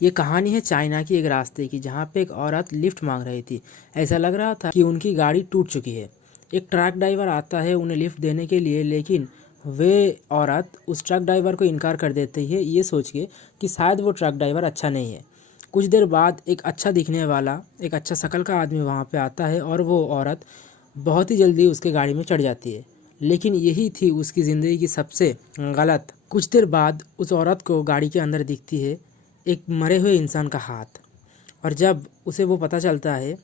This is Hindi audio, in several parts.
ये कहानी है चाइना की एक रास्ते की, जहाँ पे एक औरत लिफ्ट मांग रही थी। ऐसा लग रहा था कि उनकी गाड़ी टूट चुकी है। एक ट्रक ड्राइवर आता है उन्हें लिफ्ट देने के लिए, लेकिन वे औरत उस ट्रक ड्राइवर को इनकार कर देती है, ये सोच के कि शायद वो ट्रक ड्राइवर अच्छा नहीं है। कुछ देर बाद एक अच्छा दिखने वाला, एक अच्छा शक्ल का आदमी वहाँ पे आता है और वो औरत बहुत ही जल्दी उसके गाड़ी में चढ़ जाती है। लेकिन यही थी उसकी ज़िंदगी की सबसे गलत। कुछ देर बाद उस औरत को गाड़ी के अंदर दिखती है एक मरे हुए इंसान का हाथ, और जब उसे वो पता चलता है,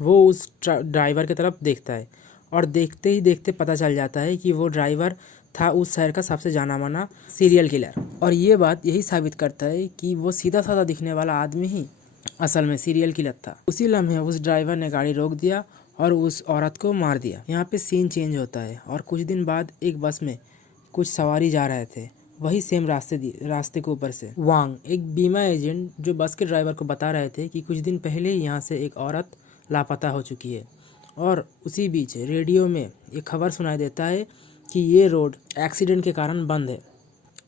वो उस ड्राइवर की तरफ देखता है और देखते ही देखते पता चल जाता है कि वो ड्राइवर था उस शहर का सबसे जाना माना सीरियल किलर। और ये बात यही साबित करता है कि वो सीधा साधा दिखने वाला आदमी ही असल में सीरियल किलर था। उसी लम्हे उस ड्राइवर ने गाड़ी रोक दिया और उस औरत को मार दिया। यहाँ पे सीन चेंज होता है और कुछ दिन बाद एक बस में कुछ सवारी जा रहे थे, वही सेम रास्ते के ऊपर से। वांग एक बीमा एजेंट जो बस के ड्राइवर को बता रहे थे कि कुछ दिन पहले ही यहाँ से एक औरत लापता हो चुकी है। और उसी बीच रेडियो में एक खबर सुनाई देता है कि ये रोड एक्सीडेंट के कारण बंद है।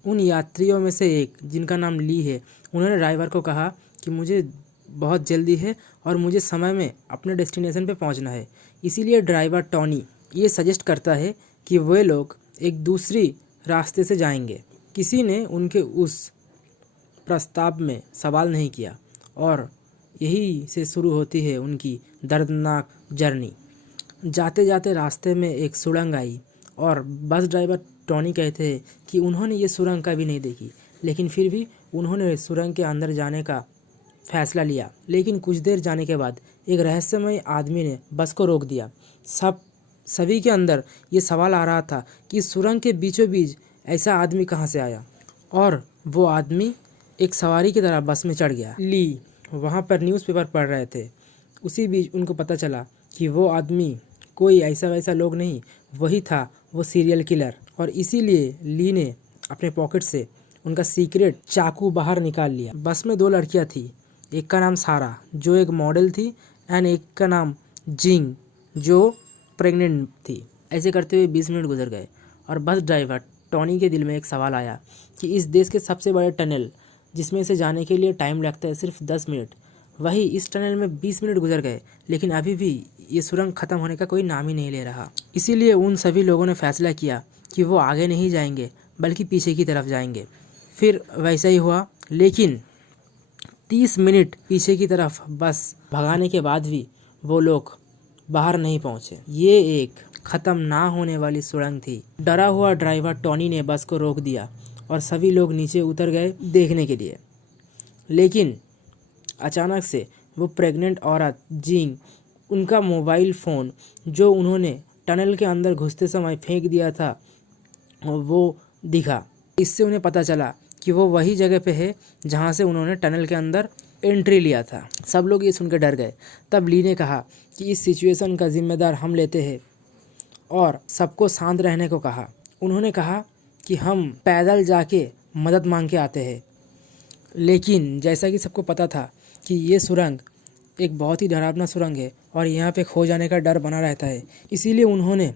उन यात्रियों में से एक, जिनका नाम ली है, उन्होंने ड्राइवर को कहा कि मुझे बहुत जल्दी है और मुझे समय में अपने डेस्टिनेशन पे पहुंचना है। इसीलिए ड्राइवर टॉनी ये सजेस्ट करता है कि वे लोग एक दूसरी रास्ते से जाएंगे। किसी ने उनके उस प्रस्ताव में सवाल नहीं किया और यही से शुरू होती है उनकी दर्दनाक जर्नी। जाते जाते रास्ते में एक सुरंग आई और बस ड्राइवर टॉनी कहते हैं कि उन्होंने ये सुरंग कभी नहीं देखी, लेकिन फिर भी उन्होंने सुरंग के अंदर जाने का फैसला लिया। लेकिन कुछ देर जाने के बाद एक रहस्यमय आदमी ने बस को रोक दिया। सभी के अंदर ये सवाल आ रहा था कि सुरंग के बीचों बीच ऐसा आदमी कहाँ से आया, और वो आदमी एक सवारी की तरह बस में चढ़ गया। ली वहाँ पर न्यूज़पेपर पढ़ रहे थे। उसी बीच उनको पता चला कि वो आदमी कोई ऐसा वैसा लोग नहीं, वही था वो सीरियल किलर। और इसीलिए ली ने अपने पॉकेट से उनका सीक्रेट चाकू बाहर निकाल लिया। बस में दो लड़कियां थी, एक का नाम सारा जो एक मॉडल थी, एंड एक का नाम जिंग जो प्रेग्नेंट थी। ऐसे करते हुए 20 मिनट गुजर गए और बस ड्राइवर टॉनी के दिल में एक सवाल आया कि इस देश के सबसे बड़े टनल जिसमें से जाने के लिए टाइम लगता है सिर्फ 10 मिनट, वही इस टनल में 20 मिनट गुजर गए, लेकिन अभी भी ये सुरंग ख़त्म होने का कोई नाम ही नहीं ले रहा। इसीलिए उन सभी लोगों ने फैसला किया कि वो आगे नहीं जाएंगे बल्कि पीछे की तरफ जाएंगे। फिर वैसा ही हुआ, लेकिन 30 मिनट पीछे की तरफ बस भगाने के बाद भी वो लोग बाहर नहीं पहुंचे। ये एक ख़त्म ना होने वाली सुरंग थी। डरा हुआ ड्राइवर टॉनी ने बस को रोक दिया और सभी लोग नीचे उतर गए देखने के लिए। लेकिन अचानक से वो प्रेग्नेंट औरत जिंग, उनका मोबाइल फ़ोन जो उन्होंने टनल के अंदर घुसते समय फेंक दिया था, वो दिखा। इससे उन्हें पता चला कि वो वही जगह पे है जहाँ से उन्होंने टनल के अंदर एंट्री लिया था। सब लोग ये सुनकर डर गए। तब ली ने कहा कि इस सिचुएशन का जिम्मेदार हम लेते हैं और सबको शांत रहने को कहा। उन्होंने कहा कि हम पैदल जाके मदद मांग के आते हैं। लेकिन जैसा कि सबको पता था कि ये सुरंग एक बहुत ही डरावना सुरंग है और यहाँ पे खो जाने का डर बना रहता है, इसीलिए उन्होंने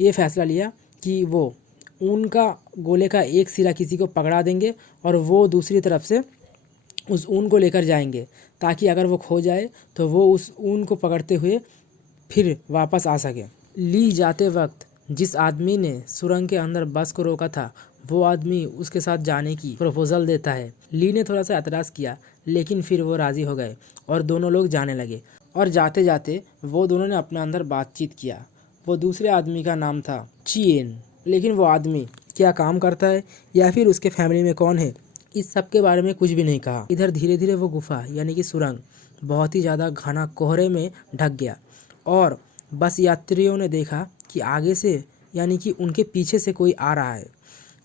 ये फैसला लिया कि वो उनका गोले का एक सिरा किसी को पकड़ा देंगे और वो दूसरी तरफ से उस ऊन को लेकर जाएंगे, ताकि अगर वो खो जाए तो वो उस ऊन को पकड़ते हुए फिर वापस आ सके। ली जाते वक्त जिस आदमी ने सुरंग के अंदर बस को रोका था, वो आदमी उसके साथ जाने की प्रपोजल देता है। ली ने थोड़ा सा एतराज़ किया, लेकिन फिर वो राज़ी हो गए और दोनों लोग जाने लगे। और जाते जाते वो दोनों ने अपने अंदर बातचीत किया। वो दूसरे आदमी का नाम था चिएन। लेकिन वो आदमी क्या काम करता है या फिर उसके फैमिली में कौन है, इस सब के बारे में कुछ भी नहीं कहा। इधर धीरे धीरे वो गुफा यानी कि सुरंग बहुत ही ज़्यादा घना कोहरे में ढक गया और बस यात्रियों ने देखा कि आगे से यानी कि उनके पीछे से कोई आ रहा है।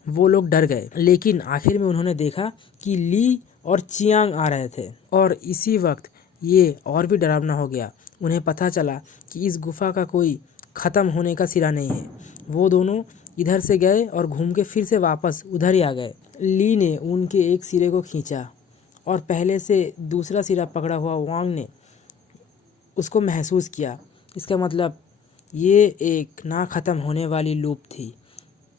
वो लोग डर गए, लेकिन आखिर में उन्होंने देखा कि ली और चियांग आ रहे थे। और इसी वक्त ये और भी डरावना हो गया। उन्हें पता चला कि इस गुफा का कोई ख़त्म होने का सिरा नहीं है। वो दोनों इधर से गए और घूम के फिर से वापस उधर ही आ गए। ली ने उनके एक सिरे को खींचा और पहले से दूसरा सिरा पकड़ा हुआ वांग ने उसको महसूस किया। इसका मतलब ये एक ना ख़त्म होने वाली लूप थी।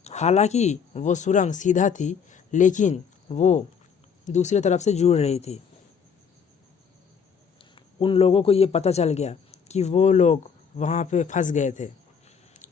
हालांकि वो सुरंग सीधा थी, लेकिन वो दूसरी तरफ से जुड़ रही थी। उन लोगों को ये पता चल गया कि वो लोग वहाँ पे फंस गए थे।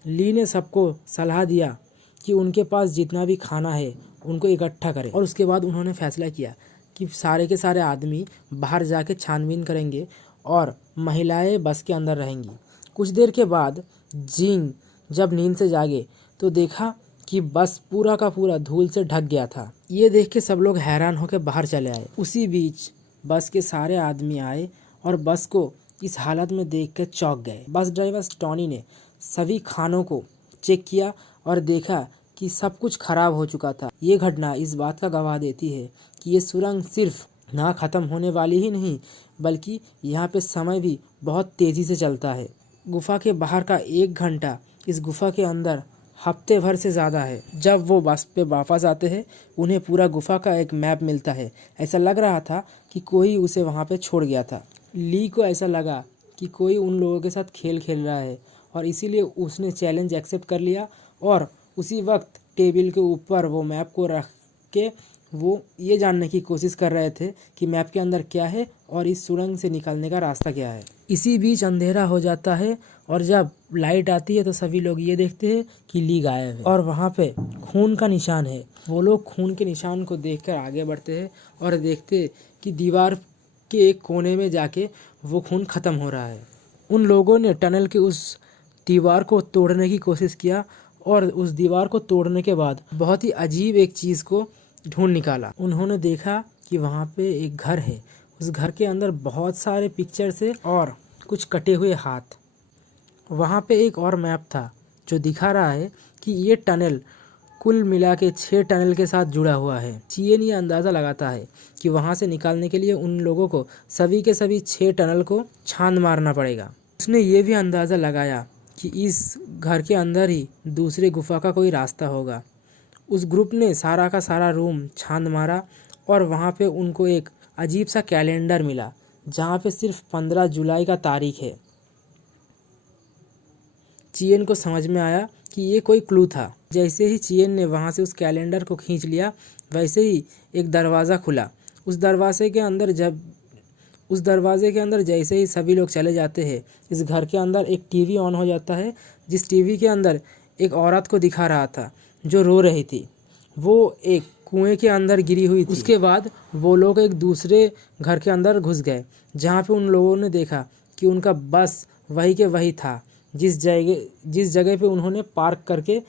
ली ने सबको सलाह दिया कि उनके पास जितना भी खाना है उनको इकट्ठा करें, और उसके बाद उन्होंने फैसला किया कि सारे के सारे आदमी बाहर जाके छानबीन करेंगे और महिलाएं बस के अंदर रहेंगी। कुछ देर के बाद जिंग जब नींद से जागे तो देखा कि बस पूरा का पूरा धूल से ढक गया था। ये देख के सब लोग हैरान होकर बाहर चले आए। उसी बीच बस के सारे आदमी आए और बस को इस हालत में देख कर चौंक गए। बस ड्राइवर टॉनी ने सभी खानों को चेक किया और देखा कि सब कुछ खराब हो चुका था। ये घटना इस बात का गवाह देती है कि ये सुरंग सिर्फ ना ख़त्म होने वाली ही नहीं, बल्कि यहाँ पे समय भी बहुत तेज़ी से चलता है। गुफा के बाहर का 1 घंटा इस गुफा के अंदर हफ्ते भर से ज़्यादा है। जब वो बस पे वापस आते हैं उन्हें पूरा गुफा का एक मैप मिलता है। ऐसा लग रहा था कि कोई उसे वहाँ पे छोड़ गया था। ली को ऐसा लगा कि कोई उन लोगों के साथ खेल खेल रहा है और इसीलिए उसने चैलेंज एक्सेप्ट कर लिया और उसी वक्त टेबल के ऊपर वो मैप को रख के वो ये जानने की कोशिश कर रहे थे कि मैप के अंदर क्या है और इस सुरंग से निकलने का रास्ता क्या है। इसी बीच अंधेरा हो जाता है और जब लाइट आती है तो सभी लोग ये देखते हैं कि ली गायब है और वहाँ पे खून का निशान है। वो लोग खून के निशान को देखकर आगे बढ़ते हैं और देखते कि दीवार के एक कोने में जाके वो खून ख़त्म हो रहा है। उन लोगों ने टनल के उस दीवार को तोड़ने की कोशिश किया और उस दीवार को तोड़ने के बाद बहुत ही अजीब एक चीज़ को ढूंढ निकाला। उन्होंने देखा कि वहाँ पे एक घर है। उस घर के अंदर बहुत सारे पिक्चर्स है और कुछ कटे हुए हाथ। वहाँ पे एक और मैप था जो दिखा रहा है कि ये टनल कुल मिला के 6 टनल के साथ जुड़ा हुआ है। चियन ये अंदाज़ा लगाता है कि वहाँ से निकालने के लिए उन लोगों को सभी के सभी 6 टनल को छान मारना पड़ेगा। उसने ये भी अंदाज़ा लगाया कि इस घर के अंदर ही दूसरे गुफा का कोई रास्ता होगा। उस ग्रुप ने सारा का सारा रूम छान मारा और वहाँ पे उनको एक अजीब सा कैलेंडर मिला जहाँ पे सिर्फ 15 जुलाई का तारीख है। चियन को समझ में आया कि ये कोई क्लू था। जैसे ही चियन ने वहाँ से उस कैलेंडर को खींच लिया वैसे ही एक दरवाज़ा खुला। उस दरवाजे के अंदर जैसे ही सभी लोग चले जाते हैं इस घर के अंदर एक टीवी ऑन हो जाता है, जिस टीवी के अंदर एक औरत को दिखा रहा था जो रो रही थी। वो एक कुएं के अंदर गिरी हुई थी। उसके बाद वो लोग एक दूसरे घर के अंदर घुस गए जहाँ पे उन लोगों ने देखा कि उनका बस वही के वही था जिस जगह पे उन्होंने पार्क करके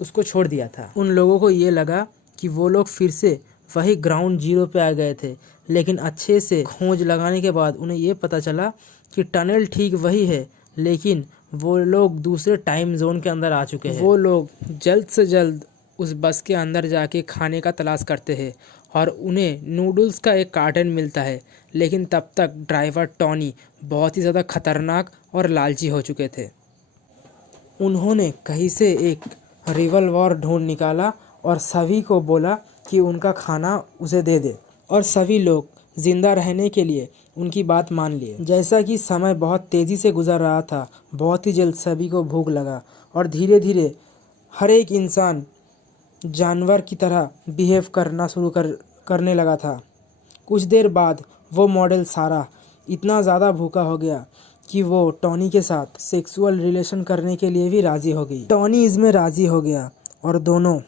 उसको छोड़ दिया था। उन लोगों को ये लगा कि वो लोग फिर से वही ग्राउंड जीरो पे आ गए थे, लेकिन अच्छे से खोज लगाने के बाद उन्हें ये पता चला कि टनल ठीक वही है, लेकिन वो लोग दूसरे टाइम जोन के अंदर आ चुके हैं। वो लोग जल्द से जल्द उस बस के अंदर जाके खाने का तलाश करते हैं और उन्हें नूडल्स का एक कार्टन मिलता है, लेकिन तब तक ड्राइवर टॉनी बहुत ही ज़्यादा खतरनाक और लालची हो चुके थे। उन्होंने कहीं से एक रिवॉल्वर ढूंढ निकाला और सभी को बोला कि उनका खाना उसे दे दे, और सभी लोग जिंदा रहने के लिए उनकी बात मान लिए। जैसा कि समय बहुत तेज़ी से गुजर रहा था, बहुत ही जल्द सभी को भूख लगा और धीरे धीरे हर एक इंसान जानवर की तरह बिहेव करना शुरू करने लगा था। कुछ देर बाद वो मॉडल सारा इतना ज़्यादा भूखा हो गया कि वो टॉनी के साथ सेक्सुअल रिलेशन करने के लिए भी राज़ी हो गई। टॉनी इसमें राज़ी हो गया और दोनों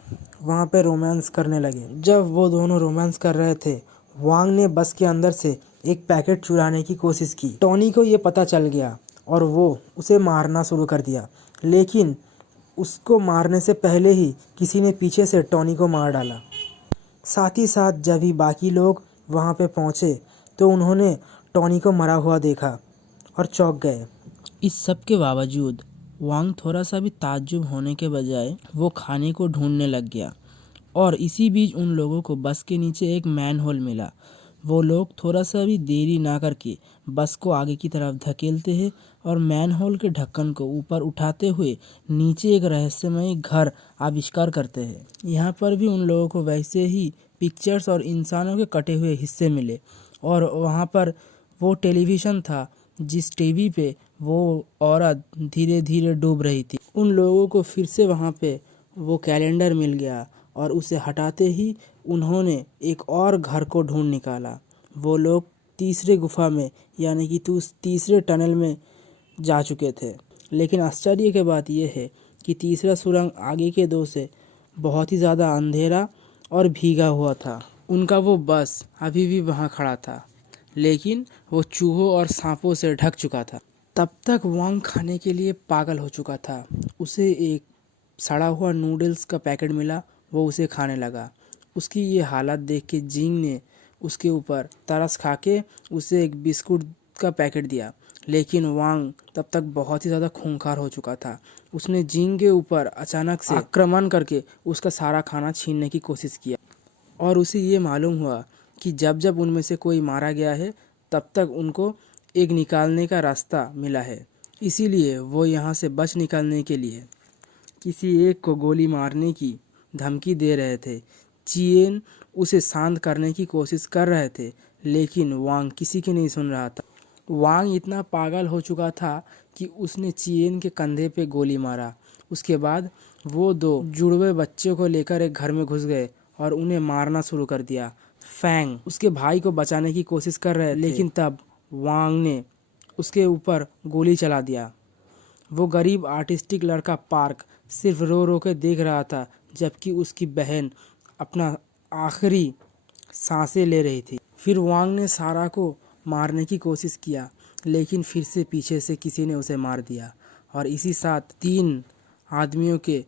वहाँ पे रोमांस करने लगे। जब वो दोनों रोमांस कर रहे थे, वांग ने बस के अंदर से एक पैकेट चुराने की कोशिश की। टॉनी को ये पता चल गया और वो उसे मारना शुरू कर दिया, लेकिन उसको मारने से पहले ही किसी ने पीछे से टॉनी को मार डाला। साथ ही साथ जब भी बाकी लोग वहाँ पे पहुँचे तो उन्होंने टॉनी को मरा हुआ देखा और चौंक गए। इस सब के बावजूद वांग थोड़ा सा भी ताज्जुब होने के बजाय वो खाने को ढूंढने लग गया, और इसी बीच उन लोगों को बस के नीचे एक मैन होल मिला। वो लोग थोड़ा सा भी देरी ना करके बस को आगे की तरफ धकेलते हैं और मैन होल के ढक्कन को ऊपर उठाते हुए नीचे एक रहस्यमय घर आविष्कार करते हैं। यहाँ पर भी उन लोगों को वैसे ही पिक्चर्स और इंसानों के कटे हुए हिस्से मिले, और वहाँ पर वो टेलीविज़न था जिस टीवी पे वो औरत धीरे धीरे डूब रही थी। उन लोगों को फिर से वहाँ पे वो कैलेंडर मिल गया और उसे हटाते ही उन्होंने एक और घर को ढूंढ निकाला। वो लोग तीसरे गुफा में यानी कि तीसरे टनल में जा चुके थे। लेकिन आश्चर्य की बात यह है कि तीसरा सुरंग आगे के दो से बहुत ही ज़्यादा अंधेरा और भीगा हुआ था। उनका वो बस अभी भी वहाँ खड़ा था, लेकिन वो चूहों और सांपों से ढक चुका था। तब तक वांग खाने के लिए पागल हो चुका था। उसे एक सड़ा हुआ नूडल्स का पैकेट मिला, वो उसे खाने लगा। उसकी ये हालत देख के जिंग ने उसके ऊपर तरस खा के उसे एक बिस्कुट का पैकेट दिया। लेकिन वांग तब तक बहुत ही ज़्यादा खूंखार हो चुका था। उसने जिंग के ऊपर अचानक से आक्रमण करके उसका सारा खाना छीनने की कोशिश किया और उसे ये मालूम हुआ कि जब जब उनमें से कोई मारा गया है तब तक उनको एक निकालने का रास्ता मिला है। इसीलिए वो यहाँ से बच निकलने के लिए किसी एक को गोली मारने की धमकी दे रहे थे। चियेन उसे शांत करने की कोशिश कर रहे थे, लेकिन वांग किसी की नहीं सुन रहा था। वांग इतना पागल हो चुका था कि उसने चियेन के कंधे पे गोली मारा। उसके बाद वो दो जुड़वे बच्चों को लेकर एक घर में घुस गए और उन्हें मारना शुरू कर दिया। फैंग उसके भाई को बचाने की कोशिश कर रहे थे, लेकिन तब वांग ने उसके ऊपर गोली चला दिया। वो गरीब आर्टिस्टिक लड़का पार्क सिर्फ रो रो के देख रहा था, जबकि उसकी बहन अपना आखिरी सांसें ले रही थी। फिर वांग ने सारा को मारने की कोशिश किया, लेकिन फिर से पीछे से किसी ने उसे मार दिया और इसी साथ 3 आदमियों के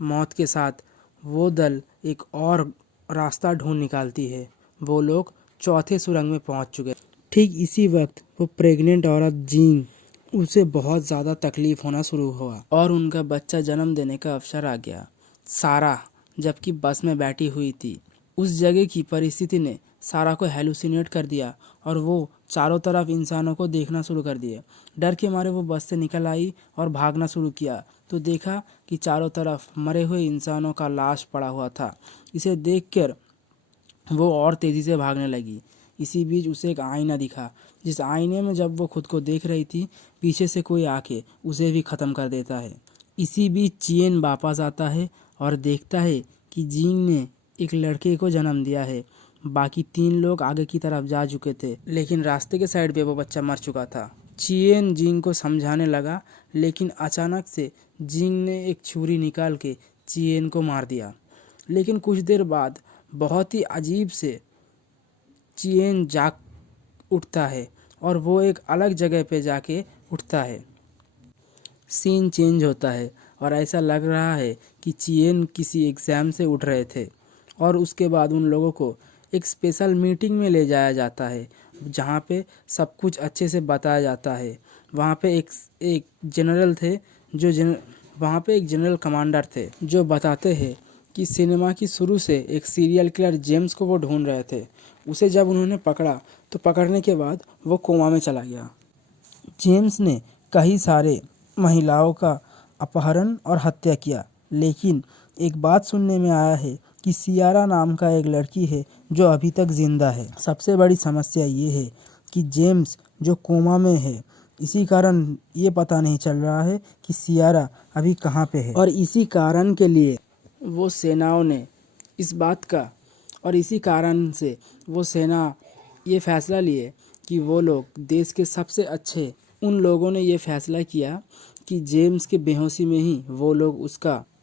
मौत के साथ वो दल एक और रास्ता ढूंढ निकालती है। वो लोग चौथे सुरंग में पहुंच चुके। ठीक इसी वक्त वो प्रेग्नेंट औरत जिंग, उसे बहुत ज़्यादा तकलीफ होना शुरू हुआ और उनका बच्चा जन्म देने का अवसर आ गया। सारा जबकि बस में बैठी हुई थी, उस जगह की परिस्थिति ने सारा को हेलुसिनेट कर दिया और वो चारों तरफ इंसानों को देखना शुरू कर दिए। डर के मारे वो बस से निकल आई और भागना शुरू किया तो देखा कि चारों तरफ मरे हुए इंसानों का लाश पड़ा हुआ था। इसे देखकर वो और तेज़ी से भागने लगी। इसी बीच उसे एक आईना दिखा, जिस आईने में जब वो खुद को देख रही थी, पीछे से कोई आके उसे भी ख़त्म कर देता है। इसी बीच चियेन वापस आता है और देखता है कि जिंग ने एक लड़के को जन्म दिया है। बाकी 3 लोग आगे की तरफ जा चुके थे, लेकिन रास्ते के साइड पे वो बच्चा मर चुका था। चियेन जिंग को समझाने लगा, लेकिन अचानक से जिंग ने एक छुरी निकाल के चियेन को मार दिया। लेकिन कुछ देर बाद बहुत ही अजीब से चियेन जाग उठता है और वो एक अलग जगह पे जाके उठता है। सीन चेंज होता है और ऐसा लग रहा है कि चियेन किसी एग्ज़ाम से उठ रहे थे और उसके बाद उन लोगों को एक स्पेशल मीटिंग में ले जाया जाता है, जहाँ पे सब कुछ अच्छे से बताया जाता है। वहाँ पे एक जनरल थे वहाँ पे एक जनरल कमांडर थे जो बताते हैं कि सिनेमा की शुरू से एक सीरियल किलर जेम्स को वो ढूंढ रहे थे। उसे जब उन्होंने पकड़ा तो पकड़ने के बाद वो कोमा में चला गया। जेम्स ने कई सारे महिलाओं का अपहरण और हत्या किया, लेकिन एक बात सुनने में आया है कि सियारा नाम का एक लड़की है जो अभी तक जिंदा है। सबसे बड़ी समस्या ये है कि जेम्स जो कोमा में है, इसी कारण ये पता नहीं चल रहा है कि सियारा अभी कहाँ पे है। और इसी कारण के लिए वो सेनाओं ने इसी कारण से वो सेना ये फैसला लिए कि वो लोग देश के सबसे अच्छे उन लोगों ने ये फैसला किया कि जेम्स के बेहोशी में ही वो लोग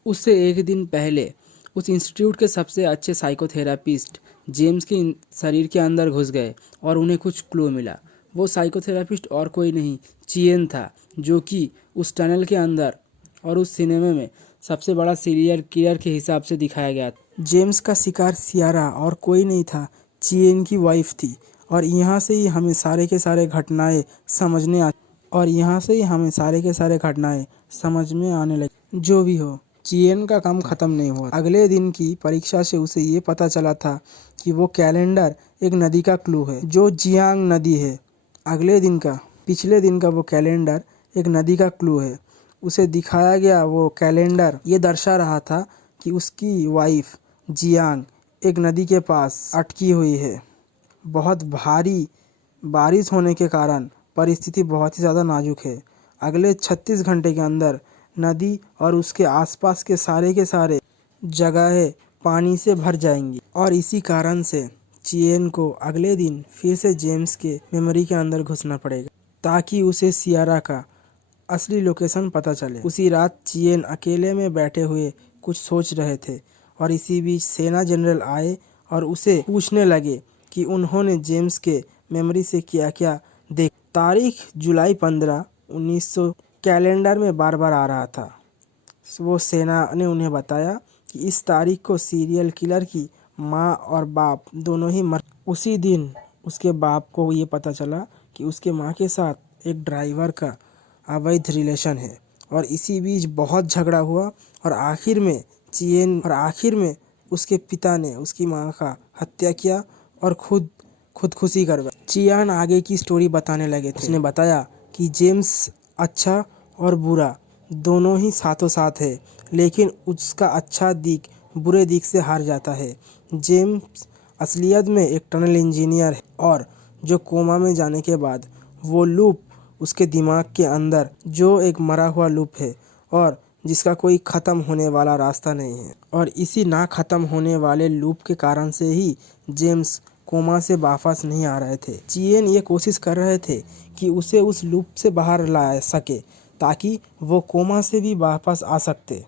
उससे एक दिन पहले उस इंस्टीट्यूट के सबसे अच्छे साइकोथेरापिस्ट जेम्स के शरीर के अंदर घुस गए और उन्हें कुछ क्लू मिला। वो साइकोथेरापिस्ट और कोई नहीं चियेन था, जो कि उस टनल के अंदर और उस सिनेमा में सबसे बड़ा सीरियल किलर के हिसाब से दिखाया गया। जेम्स का शिकार सियारा और कोई नहीं था, चियेन की वाइफ थी। और यहाँ से ही हमें सारे के सारे घटनाएं समझ में आने लगी। जो भी हो, चियेन का काम ख़त्म नहीं हुआ। अगले दिन की परीक्षा से उसे ये पता चला था कि वो कैलेंडर एक नदी का क्लू है, जो जियांग नदी है। पिछले दिन का वो कैलेंडर एक नदी का क्लू है। उसे दिखाया गया वो कैलेंडर ये दर्शा रहा था कि उसकी वाइफ जियांग एक नदी के पास अटकी हुई है। बहुत भारी बारिश होने के कारण परिस्थिति बहुत ही ज़्यादा नाजुक है। अगले 36 घंटे के अंदर नदी और उसके आसपास के सारे जगहें पानी से भर जाएंगी और इसी कारण से चियेन को अगले दिन फिर से जेम्स के मेमोरी के अंदर घुसना पड़ेगा ताकि उसे सियारा का असली लोकेशन पता चले। उसी रात चियेन अकेले में बैठे हुए कुछ सोच रहे थे और इसी बीच सेना जनरल आए और उसे पूछने लगे कि उन्होंने जेम्स के मेमोरी से क्या क्या देख। तारीख जुलाई 15, 1900 कैलेंडर में बार बार आ रहा था। वो सेना ने उन्हें बताया कि इस तारीख को सीरियल किलर की माँ और बाप दोनों ही मर। उसी दिन उसके बाप को ये पता चला कि उसके माँ के साथ एक ड्राइवर का अवैध रिलेशन है और इसी बीच बहुत झगड़ा हुआ और आखिर में उसके पिता ने उसकी माँ का हत्या किया और खुदकुशी कर गया। चियान आगे की स्टोरी बताने लगे थे। उसने बताया कि जेम्स अच्छा और बुरा दोनों ही साथों साथ है, लेकिन उसका अच्छा दिख बुरे दिख से हार जाता है। जेम्स असलियत में एक टनल इंजीनियर है और जो कोमा में जाने के बाद वो लूप उसके दिमाग के अंदर जो एक मरा हुआ लूप है और जिसका कोई ख़त्म होने वाला रास्ता नहीं है और इसी ना ख़त्म होने वाले लूप के कारण से ही जेम्स कोमा से वापस नहीं आ रहे थे। चियेन ये कोशिश कर रहे थे कि उसे उस लूप से बाहर ला सके ताकि वो कोमा से भी वापस आ सकते।